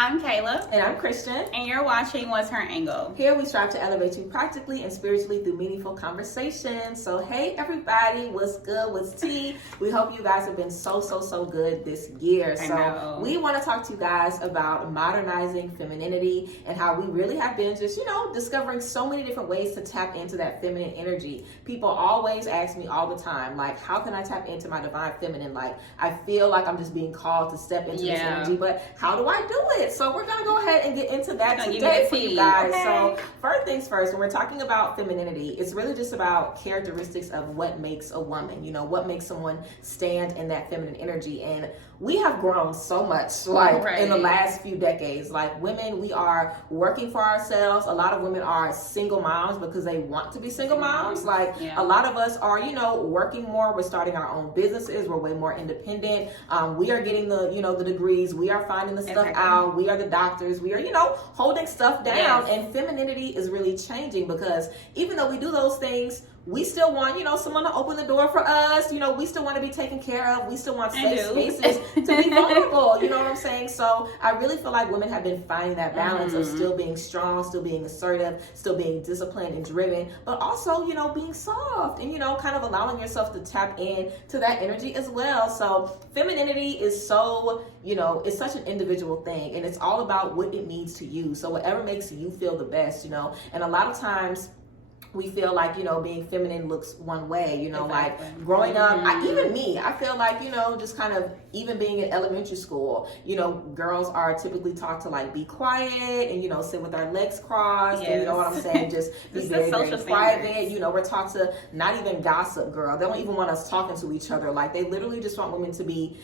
I'm Kayla. And I'm Christian. And you're watching What's Her Angle? Here we strive to elevate you practically and spiritually through meaningful conversation. So hey everybody, what's good? What's tea? We hope you guys have been so good this year. So we want to talk to you guys about modernizing femininity and how we really have been just, discovering so many different ways to tap into that feminine energy. People always ask me all the time, like, how can I tap into my divine feminine? Like, I feel like I'm just being called to step into this energy, but how do I do it? So we're going to go ahead and get into that today for you guys. Okay. So first things first, when we're talking about femininity, it's really just about characteristics of what makes a woman, what makes someone stand in that feminine energy. And we have grown so much, in the last few decades. Like, women, we are working for ourselves. A lot of women are single moms because they want to be single moms. A lot of us are, working more. We're starting our own businesses. We're way more independent. We are getting the degrees. We are finding the stuff out. We are the doctors. We are, holding stuff down. Yes. And femininity is really changing because even though we do those things, we still want, someone to open the door for us. We still want to be taken care of. We still want safe spaces to be vulnerable. You know what I'm saying? So I really feel like women have been finding that balance of still being strong, still being assertive, still being disciplined and driven, but also, being soft and, kind of allowing yourself to tap in to that energy as well. So femininity is so, it's such an individual thing, and it's all about what it means to you. So whatever makes you feel the best, and a lot of times we feel like, being feminine looks one way, like growing up, I feel like, just kind of even being in elementary school, girls are typically taught to like be quiet and, sit with our legs crossed. Yes. And you know what I'm saying? Just be very private. We're taught to not even gossip, girl. They don't even want us talking to each other. Like, they literally just want women to be,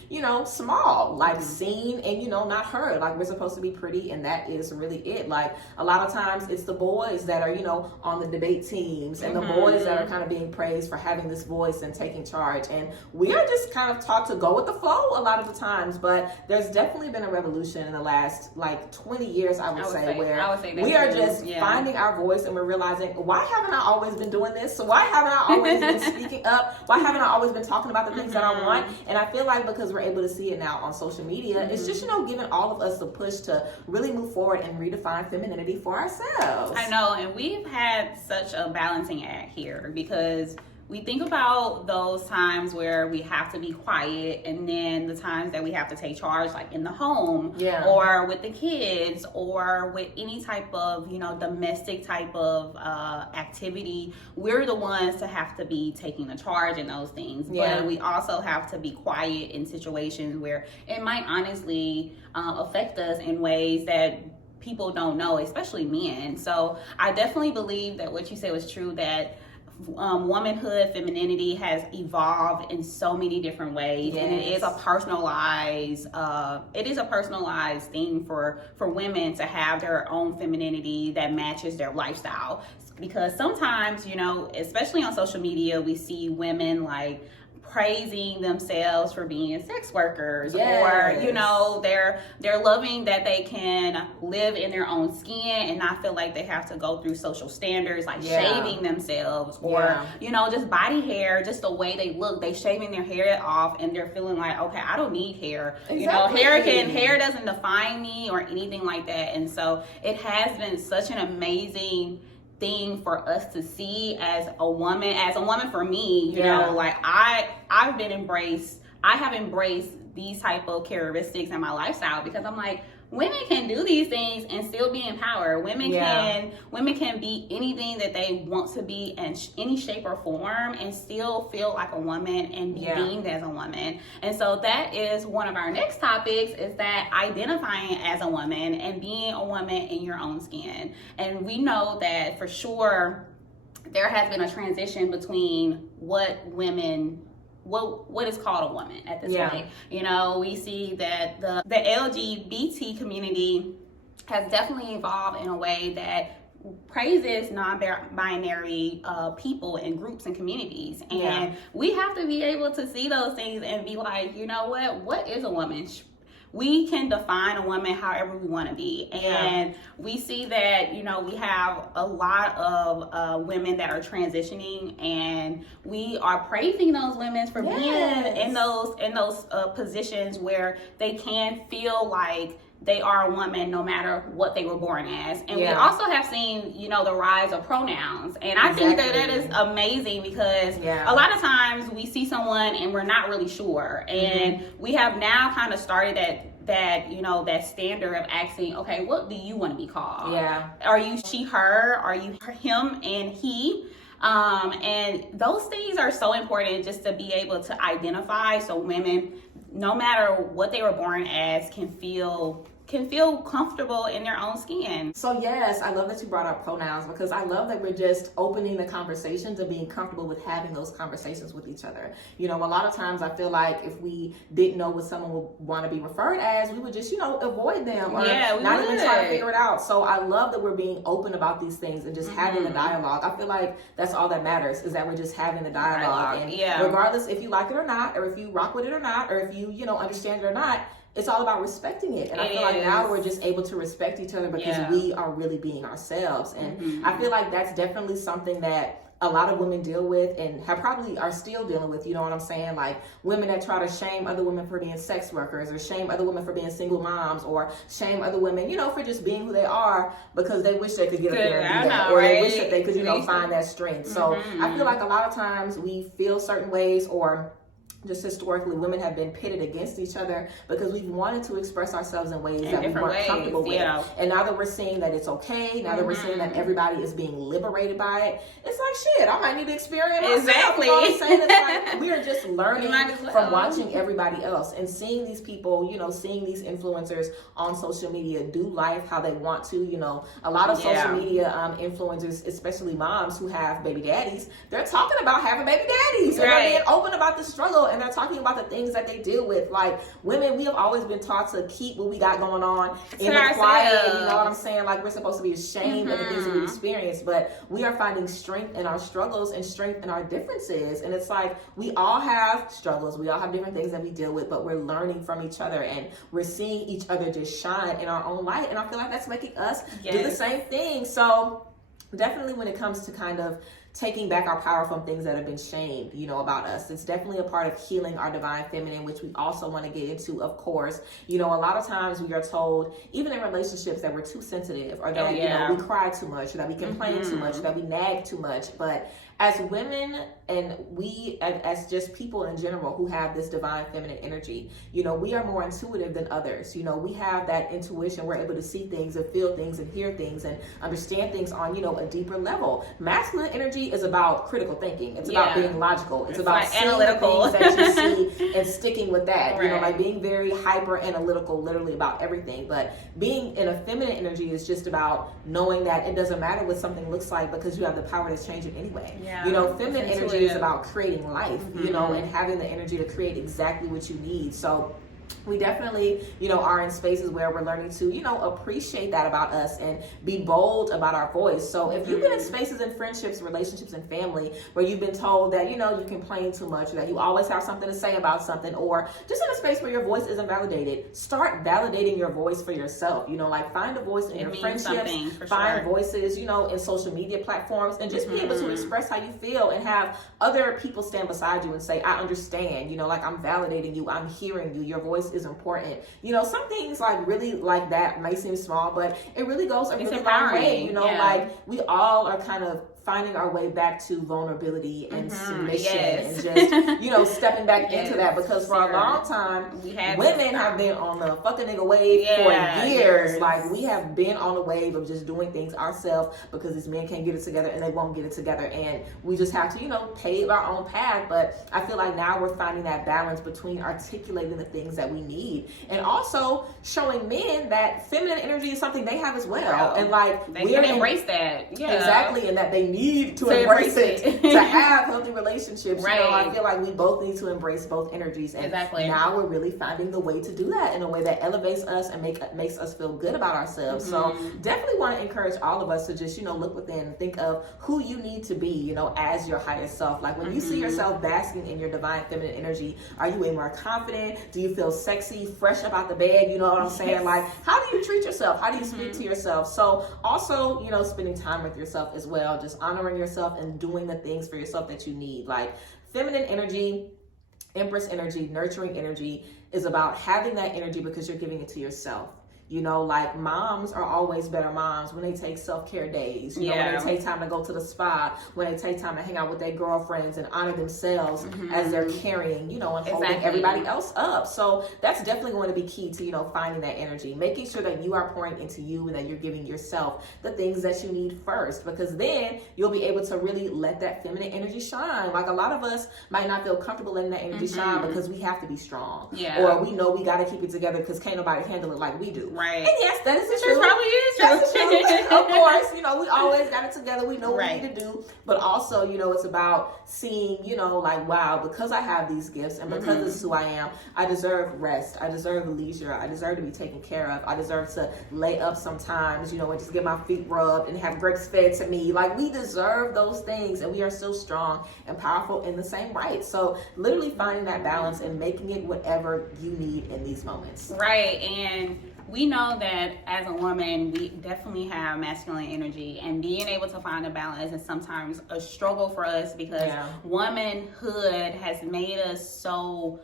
small, like seen and, not heard. Like, we're supposed to be pretty, and that is really it. Like, a lot of times it's the boys that are, on the debate teams and the boys that are kind of being praised for having this voice and taking charge. And we are just kind of taught to go with the flow a lot of the times, but there's definitely been a revolution in the last 20 years, I would say where we are just finding our voice, and we're realizing, why haven't I always been doing this? So why haven't I always been speaking up? Why haven't I always been talking about the things that I want? And I feel like because we're able to see it now on social media, it's just, giving all of us the push to really move forward and redefine femininity for ourselves. I know, and we've had such a balancing act here because we think about those times where we have to be quiet, and then the times that we have to take charge, like in the home or with the kids or with any type of, domestic type of activity. We're the ones to have to be taking the charge in those things. Yeah. But we also have to be quiet in situations where it might honestly affect us in ways that people don't know, especially men. So I definitely believe that what you said was true, that womanhood, femininity has evolved in so many different ways. Yes. And it is a personalized thing for women to have their own femininity that matches their lifestyle. Because sometimes, especially on social media, we see women like praising themselves for being sex workers, or they're loving that they can live in their own skin and not feel like they have to go through social standards like shaving themselves or just body hair, just the way they look, they shaving their hair off and they're feeling like, okay, I don't need hair. Exactly. Hair doesn't define me or anything like that. And so it has been such an amazing thing for us to see as a woman for me, I have embraced these type of characteristics in my lifestyle because I'm like, women can do these things and still be empowered. Women can be anything that they want to be in any shape or form and still feel like a woman and be deemed as a woman. And so that is one of our next topics, is that identifying as a woman and being a woman in your own skin. And we know that for sure there has been a transition between what is called a woman at this point. We see that the LGBT community has definitely evolved in a way that praises non-binary people and groups and communities. And we have to be able to see those things and be like, what is a woman? We can define a woman however we want to be. And we see that, we have a lot of women that are transitioning, and we are praising those women for being in those positions where they can feel like they are a woman no matter what they were born as. And we also have seen, you know, the rise of pronouns. And I think that is amazing because a lot of times we see someone and we're not really sure. And we have now kind of started that you know, that standard of asking, okay, what do you want to be called? Are you she, her? Are you him and he? And those things are so important just to be able to identify, so women, no matter what they were born as, can feel comfortable in their own skin. So yes, I love that you brought up pronouns, because I love that we're just opening the conversations and being comfortable with having those conversations with each other. You know, a lot of times I feel like if we didn't know what someone would want to be referred as, we would just, you know, avoid them or not even try to figure it out. So I love that we're being open about these things and just having the dialogue. I feel like that's all that matters, is that we're just having the dialogue. And regardless if you like it or not, or if you rock with it or not, or if you know, understand it or not, it's all about respecting it. And I feel like now we're just able to respect each other because we are really being ourselves. And I feel like that's definitely something that a lot of women deal with and are still dealing with, you know what I'm saying? Like women that try to shame other women for being sex workers, or shame other women for being single moms, or shame other women, you know, for just being who they are because they wish they could get up there and do that. Or they wish that they could, you know, find that strength. So I feel like a lot of times we feel certain ways, or just historically, women have been pitted against each other because we've wanted to express ourselves in ways that we weren't comfortable with. And now that we're seeing that it's okay, now that we're seeing that everybody is being liberated by it, it's like, shit, I might need to experience myself. You know what I'm saying? It's like we are just learning from watching everybody else and seeing these people, you know, seeing these influencers on social media do life how they want to. You know, a lot of social media influencers, especially moms who have baby daddies, they're talking about having baby daddies. And they're being open about the struggle. And they're talking about the things that they deal with. Like women, we have always been taught to keep what we got going on in the quiet. You know what I'm saying? Like we're supposed to be ashamed of the things that we experience, but we are finding strength in our struggles and strength in our differences. And it's like we all have struggles. We all have different things that we deal with, but we're learning from each other and we're seeing each other just shine in our own light. And I feel like that's making us do the same thing. So definitely when it comes to kind of taking back our power from things that have been shamed, you know, about us. It's definitely a part of healing our divine feminine, which we also want to get into, of course. You know, a lot of times we are told, even in relationships, that we're too sensitive, or that, you know, we cry too much, or that we complain too much, or that we nag too much. But as women, and we as just people in general who have this divine feminine energy, you know, we are more intuitive than others. You know, we have that intuition. We're able to see things and feel things and hear things and understand things on, you know, a deeper level. Masculine energy is about critical thinking. It's about being logical. It's about seeing analytical the things that you see and sticking with that. You know, like being very hyper analytical, literally about everything. But being in a feminine energy is just about knowing that it doesn't matter what something looks like because you have the power to change it anyway. You know, feminine energy is about creating life, you know, and having the energy to create exactly what you need. So we definitely, you know, are in spaces where we're learning to, you know, appreciate that about us and be bold about our voice. So if you've been in spaces in friendships, relationships, and family where you've been told that, you know, you complain too much, or that you always have something to say about something, or just in a space where your voice isn't validated, start validating your voice for yourself. You know, like find a voice in your friendships, find voices, you know, in social media platforms, and just be able to express how you feel and have other people stand beside you and say, I understand, you know, like I'm validating you, I'm hearing you, your voice is important. You know, some things like really like that may seem small, but it really goes a really long way. You know, like we all are kind of finding our way back to vulnerability and submission and just, you know, stepping back into that, because for a long time, women have been on the fucking nigga wave for years. Like we have been on the wave of just doing things ourselves because these men can't get it together and they won't get it together, and we just have to, you know, pave our own path. But I feel like now we're finding that balance between articulating the things that we need and also showing men that feminine energy is something they have as well. And like they can embrace that. Exactly, and that they need to embrace it to have healthy relationships. You know, I feel like we both need to embrace both energies, and now we're really finding the way to do that in a way that elevates us and makes us feel good about ourselves. So definitely want to encourage all of us to just, you know, look within and think of who you need to be, you know, as your higher self. Like when you see yourself basking in your divine feminine energy, are you way more confident? Do you feel sexy, fresh up out the bed? You know what I'm saying? Like, how do you treat yourself? How do you speak to yourself? So also, you know, spending time with yourself as well, just honoring yourself and doing the things for yourself that you need. Like feminine energy, Empress energy, nurturing energy is about having that energy because you're giving it to yourself. You know, like moms are always better moms when they take self-care days, you know, when they take time to go to the spa, when they take time to hang out with their girlfriends and honor themselves as they're carrying, you know, and holding everybody else up. So that's definitely going to be key to, you know, finding that energy, making sure that you are pouring into you and that you're giving yourself the things that you need first, because then you'll be able to really let that feminine energy shine. Like a lot of us might not feel comfortable letting that energy shine because we have to be strong, or we know we got to keep it together because can't nobody handle it like we do. Right. And yes, that is the truth. Probably is true. That's the truth. Of course, you know, we always got it together. We know what we need to do. But also, you know, it's about seeing, you know, like, wow, because I have these gifts and because this is who I am, I deserve rest. I deserve leisure. I deserve to be taken care of. I deserve to lay up sometimes, you know, and just get my feet rubbed and have grapes fed to me. Like, we deserve those things, and we are still strong and powerful in the same right. So literally finding that balance and making it whatever you need in these moments. Right. And we know that as a woman, we definitely have masculine energy, and being able to find a balance is sometimes a struggle for us because womanhood has made us so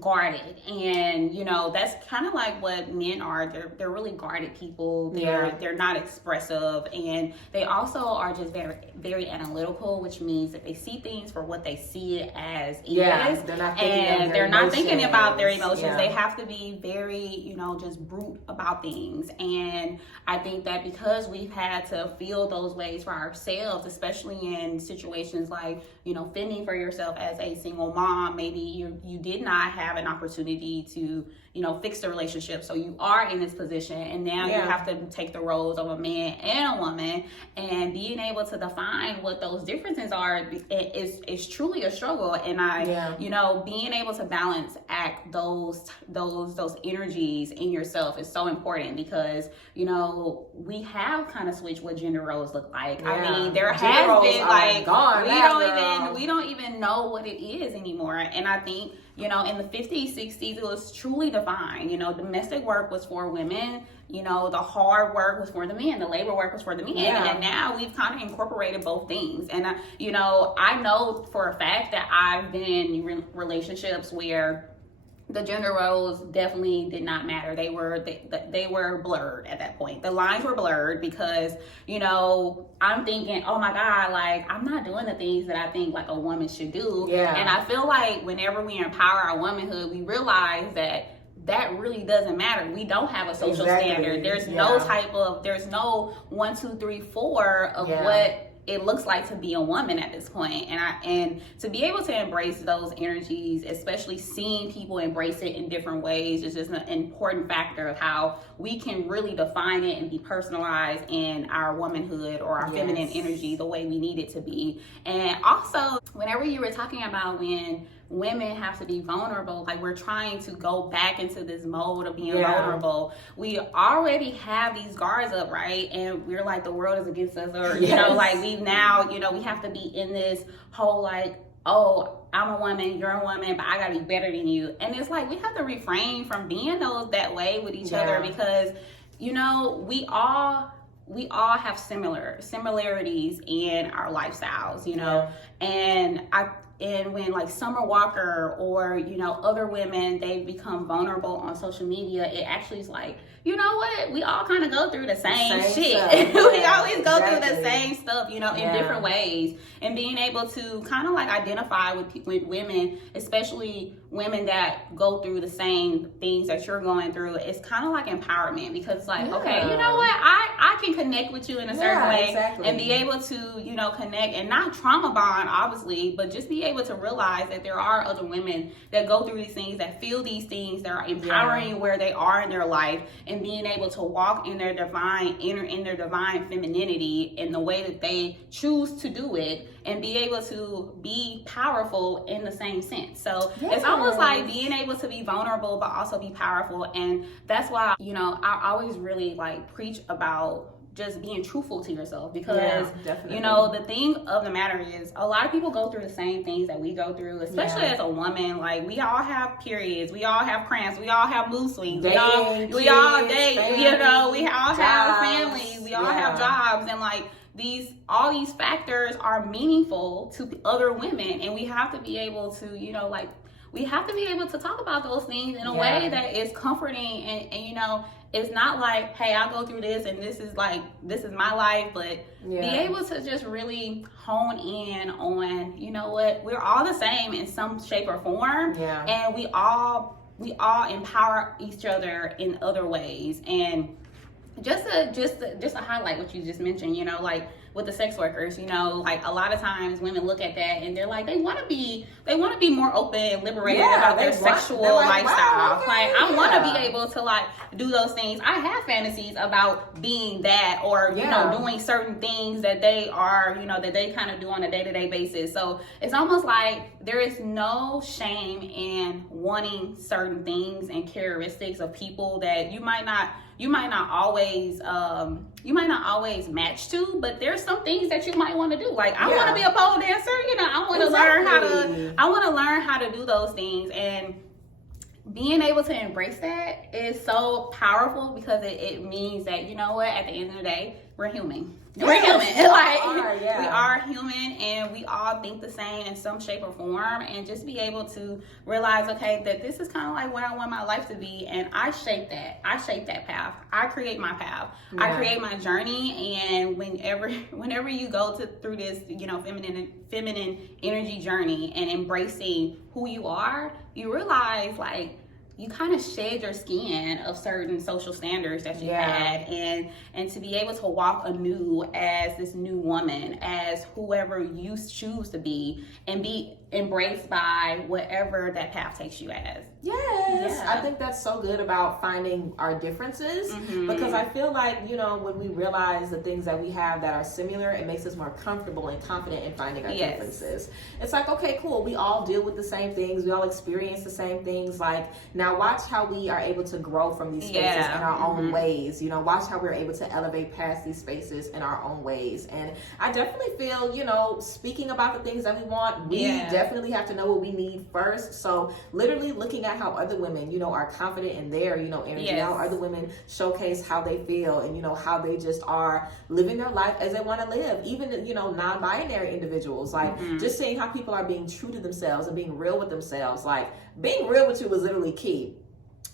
guarded. And you know, that's kind of like what men are. They're really guarded people. They're not expressive, and they also are just very, very analytical, which means that they see things for what they see it as they're not thinking about their emotions. They have to be very, you know, just brute about things. And I think that because we've had to feel those ways for ourselves, especially in situations like, you know, fending for yourself as a single mom, maybe you did not have an opportunity to, you know, fix the relationship, so you are in this position, and now you have to take the roles of a man and a woman, and being able to define what those differences are is truly a struggle. And you know, being able to balance act those energies in yourself is so important, because you know, we have kind of switched what gender roles look like. I mean, there has been like we don't even know what it is anymore. And I think, you know, in the 50s, 60s, it was truly defined. You know, domestic work was for women. You know, the hard work was for the men. The labor work was for the men. And now we've kind of incorporated both things. And, you know, I know for a fact that I've been in relationships where the gender roles definitely did not matter. They were blurred at that point. The lines were blurred because, you know, I'm thinking, oh my God, like, I'm not doing the things that I think like a woman should do. And I feel like whenever we empower our womanhood, we realize that really doesn't matter. We don't have a social standard. There's no there's no 1, 2, 3, 4 of what it looks like to be a woman at this point. And to be able to embrace those energies, especially seeing people embrace it in different ways, is just an important factor of how we can really define it and be personalized in our womanhood or our feminine energy the way we need it to be. And also, whenever you were talking about when women have to be vulnerable, like we're trying to go back into this mode of being vulnerable. We already have these guards up, right? And we're like, the world is against us, or you know, like we now, you know, we have to be in this whole like, oh, I'm a woman, you're a woman, but I gotta be better than you. And it's like we have to refrain from being that way with each other, because you know, we all have similarities in our lifestyles, you know. And when like Summer Walker or, you know, other women, they become vulnerable on social media, it actually is like, you know what? We all kind of go through the same shit. We always go through the same stuff, you know, in different ways. And being able to kind of like identify with women, especially women that go through the same things that you're going through, it's kind of like empowerment, because it's like, okay, you know what? I can connect with you in a certain way and be able to, you know, connect and not trauma bond, obviously, but just be able to realize that there are other women that go through these things, that feel these things, that are empowering where they are in their life, and being able to walk in their divine femininity in the way that they choose to do it, and be able to be powerful in the same sense. So it's almost like being able to be vulnerable but also be powerful. And that's why, you know, I always really like preach about just being truthful to yourself, because you know, the thing of the matter is, a lot of people go through the same things that we go through, especially as a woman. Like, we all have periods, we all have cramps, we all have mood swings, we all date, you know, we all have families, we all have jobs, and like all these factors are meaningful to other women, and we have to be able to, you know, like, we have to be able to talk about those things in a way that is comforting, and you know, it's not like, hey, I go through this and this is my life, but be able to just really hone in on, you know what, we're all the same in some shape or form, and we all empower each other in other ways. And just to highlight what you just mentioned, you know, like with the sex workers, you know, like a lot of times women look at that and they're like, they want to be more open and liberated about their sexual lifestyle. Wow, like I want to be able to like do those things. I have fantasies about being that, or you know, doing certain things that they are, you know, that they kind of do on a day-to-day basis. So it's almost like there is no shame in wanting certain things and characteristics of people that you might not always match to, but there's some things that you might want to do. Like I want to be a pole dancer, you know, I want to learn how to do those things, and being able to embrace that is so powerful, because it means that, you know what, at the end of the day, we're human. We're human. We are human, and we all think the same in some shape or form. And just be able to realize, okay, that this is kind of like where I want my life to be, and I shape that. I shape that path. I create my path. I create my journey. And whenever you go through this, you know, feminine energy journey and embracing who you are, you realize like you kind of shed your skin of certain social standards that you had, and to be able to walk anew as this new woman, as whoever you choose to be, and be embraced by whatever that path takes you as. I think that's so good about finding our differences, because I feel like, you know, when we realize the things that we have that are similar, it makes us more comfortable and confident in finding our differences. It's like, okay, cool, we all deal with the same things, we all experience the same things. Like, now watch how we are able to grow from these spaces in our own ways. You know, watch how we're able to elevate past these spaces in our own ways. And I definitely feel, you know, speaking about the things that we want, we definitely have to know what we need first. So literally looking at how other women, you know, are confident in their, you know, energy, how other women showcase how they feel, and, you know, how they just are living their life as they want to live. Even, you know, non-binary individuals, like just seeing how people are being true to themselves and being real with themselves. Like being real with you is literally key.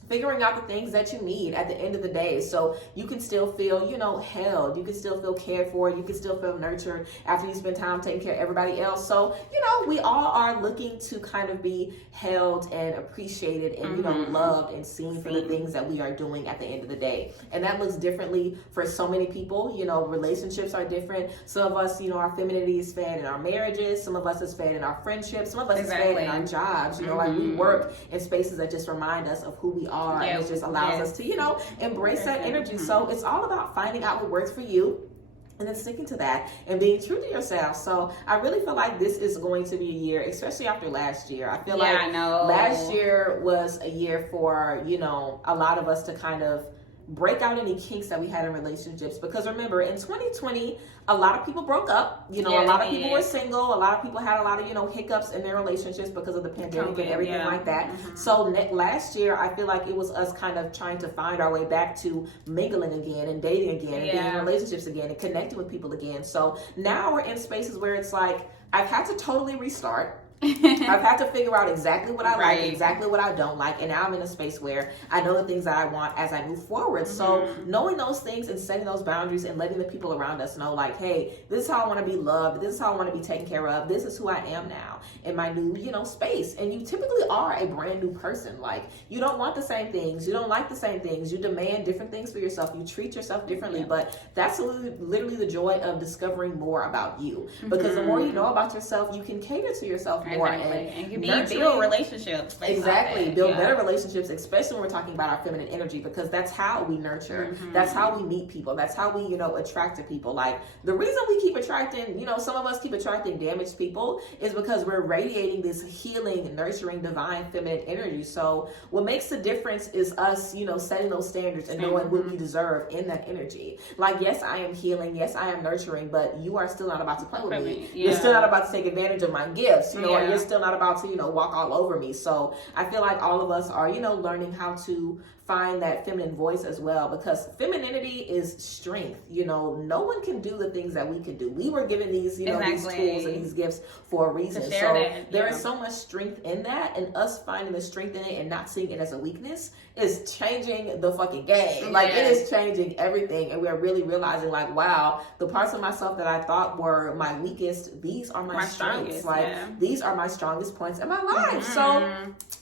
Figuring out the things that you need at the end of the day, so you can still feel, you know, held, you can still feel cared for, you can still feel nurtured after you spend time taking care of everybody else. So, you know, we all are looking to kind of be held and appreciated and, you know, loved and seen for the things that we are doing at the end of the day. And that looks differently for so many people. You know, relationships are different. Some of us, you know, our femininity is fed in our marriages. Some of us is fed in our friendships. Some of us is fed in our jobs. You know, like we work in spaces that just remind us of who we are. And it just allows us to, you know, embrace that energy. So it's all about finding out what works for you, and then sticking to that and being true to yourself. So I really feel like this is going to be a year, especially after last year. I feel like last year was a year for, you know, a lot of us to kind of break out any kinks that we had in relationships. Because remember, in 2020, a lot of people broke up. You know, a lot of people were single. A lot of people had a lot of, you know, hiccups in their relationships because of the pandemic and everything like that. So last year, I feel like it was us kind of trying to find our way back to mingling again and dating again and being in relationships again and connecting with people again. So now we're in spaces where it's like, I've had to totally restart. I've had to figure out exactly what I like, exactly what I don't like, and now I'm in a space where I know the things that I want as I move forward. So knowing those things and setting those boundaries and letting the people around us know, like, hey, this is how I want to be loved, this is how I want to be taken care of, this is who I am now in my new, you know, space. And you typically are a brand new person. Like, you don't want the same things, you don't like the same things, you demand different things for yourself, you treat yourself differently. But that's literally the joy of discovering more about you, because the more you know about yourself, you can cater to yourself more and you build relationships. Build better relationships, especially when we're talking about our feminine energy, because that's how we nurture. That's how we meet people. That's how we, you know, attract to people. Like, the reason we keep attracting, you know, some of us keep attracting damaged people is because we're radiating this healing, nurturing, divine feminine energy. So what makes the difference is us, you know, setting those standards and knowing what we deserve in that energy. Like, yes, I am healing. Yes, I am nurturing, but you are still not about to play with me. You're still not about to take advantage of my gifts, you know, or you're still not about to, you know, walk all over me. So I feel like all of us are, you know, learning how to find that feminine voice as well, because femininity is strength. You know, no one can do the things that we can do. We were given these, you know, these tools and these gifts for a reason. So there is so much strength in that, and us finding the strength in it and not seeing it as a weakness is changing the fucking game. Like, it is changing everything, and we're really realizing, like, wow, the parts of myself that I thought were my weakest, these are my strengths. Like, these are my strongest points in my life. So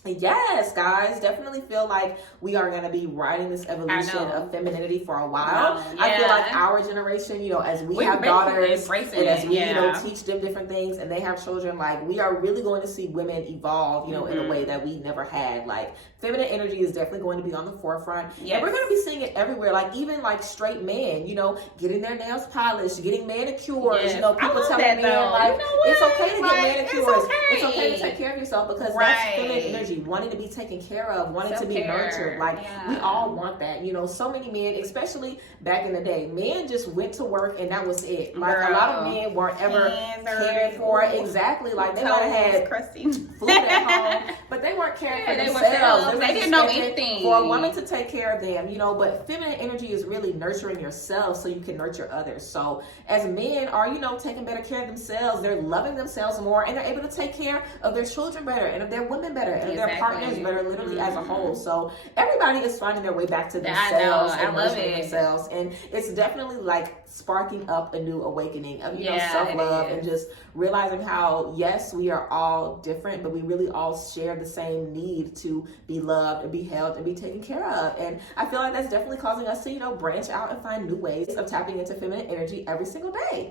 yes, guys, definitely feel like we are going to be riding this evolution of femininity for a while. I feel like our generation, you know, as we have daughters and as we, you know, teach them different things and they have children, like, we are really going to see women evolve, you know, in a way that we never had. Like, feminine energy is definitely going to be on the forefront. And we're going to be seeing it everywhere. Like, even like straight men, you know, getting their nails polished, getting manicures, you know, people telling men, like, you know, it's okay to get manicures. It's okay to take care of yourself, because that's feminine energy, wanting to be taken care of, wanting to be nurtured. Like, we all want that. You know, so many men, especially back in the day, men just went to work and that was it. Like, a lot of men weren't ever cared for. Exactly. Like, they might have had food at home, but they weren't caring for themselves. They didn't know anything for a woman to take care of them, you know. But feminine energy is really nurturing yourself so you can nurture others. So as men are, you know, taking better care of themselves, they're loving themselves more, and they're able to take care of their children better, and of their women better, and of their partners better, literally as a whole. So everybody is finding their way back to themselves and nurturing themselves, and it's definitely like sparking up a new awakening of, you know, self-love, and just realizing how, yes, we are all different, but we really all share the same need to be loved and be held and be taken care of. And I feel like that's definitely causing us to, you know, branch out and find new ways of tapping into feminine energy every single day.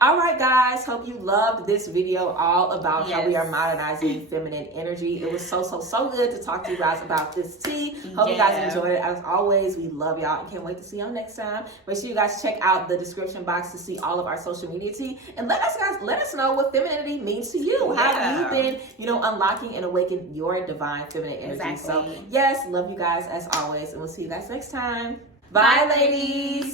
All right, guys, hope you loved this video all about how we are modernizing feminine energy. It was so good to talk to you guys about this tea. Hope you guys enjoyed it. As always, we love y'all and can't wait to see y'all next time. Make sure you guys check out the description box to see all of our social media tea, and let us know what femininity means to you. How have you been, you know, unlocking and awakening your divine feminine energy? So yes, love you guys as always, and we'll see you guys next time. Bye, ladies.